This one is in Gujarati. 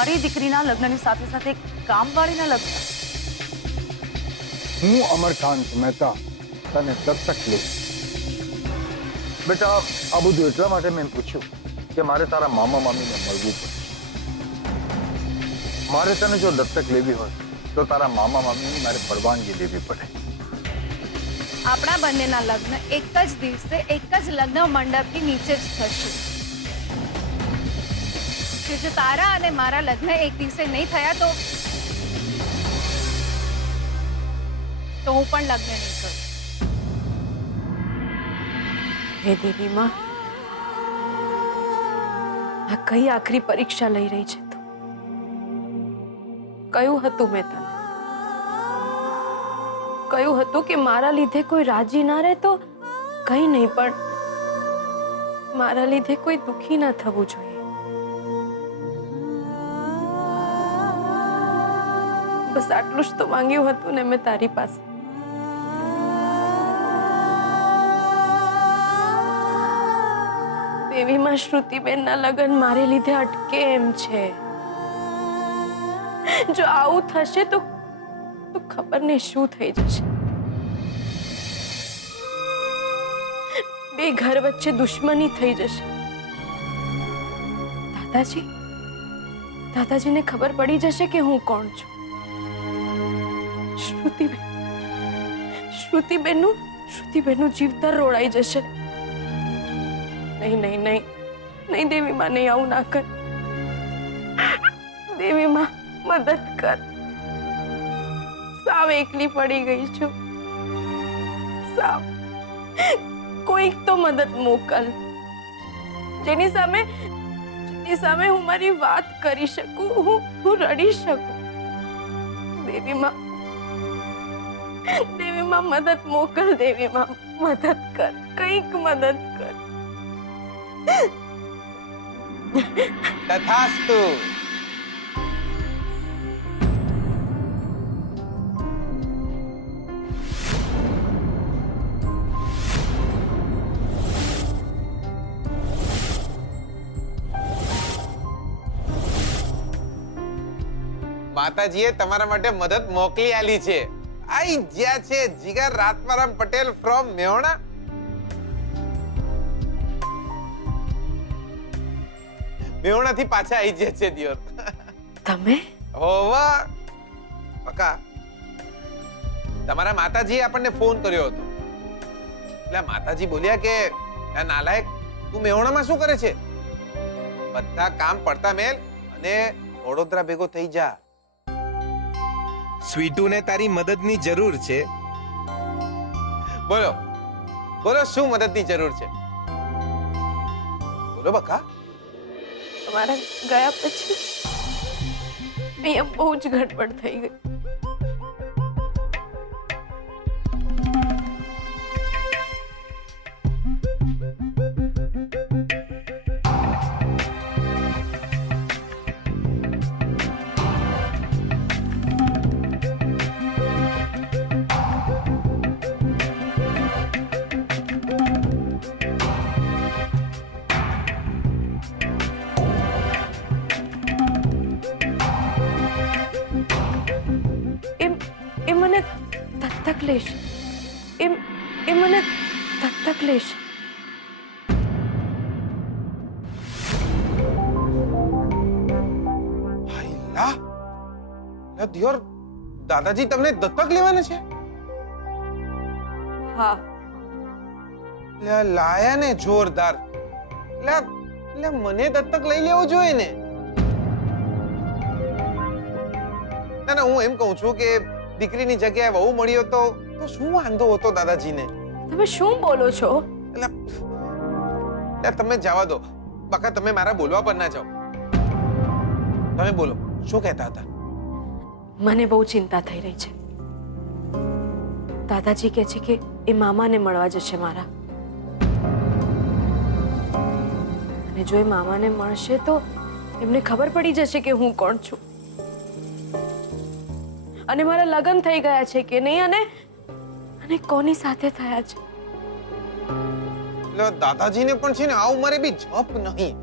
તમારી દીકરીના લગ્નની સાથે સાથે કામવાળીના લગ્ન? હું અમરકાંત મહેતા તને દત્તક લઉં. બેટા, આ બધું એટલા માટે મેં પૂછ્યું કે મારે તારા મામા મામીને મળવું પડે. મારે તને જો દત્તક લેવી હોય તો તારા મામા મામીની મારે પરવાનગી લેવી પડે. આપણા બંનેના લગ્ન એક જ દિવસે એક જ લગ્ન મંડપની નીચે જ થશે. કે જો તારા અને મારા લગ્ન એક દિવસે નહીં થયા તો હું પણ લગ્ન નહીં કરું. હે દેવી માં, આ કઈ આખરી પરીક્ષા લઈ રહી છે તું? કયું હતું મેં તને? કયું હતું કે મારા લીધે કોઈ રાજી ના રહે તો કઈ નહીં, પણ મારા લીધે કોઈ દુખી ના થવું જોઈએ. બસ આટલું જ તો માંગ્યું હતું ને મેં તારી પાસે. દેવીમાં શ્રુતિબેનના લગ્ન મારે લીધે અટકે એમ છે. જો આવું થશે તો ખબર નહીં શું થઈ જશે. બે ઘર વચ્ચે દુશ્મની થઈ જશે. દાદાજીને ખબર પડી જશે કે હું કોણ છું. શ્રુતિબેનનું જીવતર રોડાઈ જશે. નહીં દેવી માં, નહીં, આવું ના કર. દેવી માં, મદદ કર. સાવ એકલી પડી ગઈ છું. સાવ કોઈક તો મદદ મોકલ, જેની સામે હું મારી વાત કરી શકું, હું રડી શકું. દેવી માં, મદદ મોકલ. દેવી માં, મદદ કર, કંઈક મદદ કર. તથાસ્તુ. માતાજીએ તમારા માટે મદદ મોકલી આલી છે. આઈ જ્યાં છે જીગર રાતમારામ પટેલ ફ્રોમ મેહોણા. મેહોણા થી પાછા આવી જાય છે દિયોર. તમે? હોવા પકા તમારા માતાજીએ આપણને ફોન કર્યો હતો. એટલે માતાજી બોલ્યા કે નાલાયક, તું મેહોણામાં શું કરે છે? બધા કામ પડતા મેલ અને વડોદરા ભેગો થઈ જા. સ્વીટુને તારી મદદની જરૂર છે. બોલો બોલો, શું મદદની જરૂર છે? બોલો બકા. તમારા ગયા પછી અહીંયા બહુ જ ગડબડ થઈ ગઈ. એ મને દત્તક લેશે. એ મને દત્તક લેશે. દિયોર, દાદાજી તમને દત્તક લેવાના છે? હા. લાયા ને જોરદાર. મને દત્તક લઈ લેવો જોઈએ ને. ના, હું એમ કહું છું કે દીકરીની જગ્યાએ વહુ મળ્યો તો શું વાંધો હતો દાદાજીને? તમે શું બોલો છો? તમે જવા દો બકા, તમે મારા બોલવા પર ના જાઓ. તમે બોલો, શું કહેતા હતા? મને બહુ ચિંતા થઈ રહી છે. દાદાજી કહે છે કે એ મામાને મળવા જશે મારા, અને જો એ મામાને મળશે તો એમને ખબર પડી જશે કે હું કોણ છું અને મારા લગ્ન થઈ ગયા છે કે નહીં, અને કોની સાથે થયા છે. દાદાજીને પણ છે ને આ ઉંમરે બી જપ નહીં.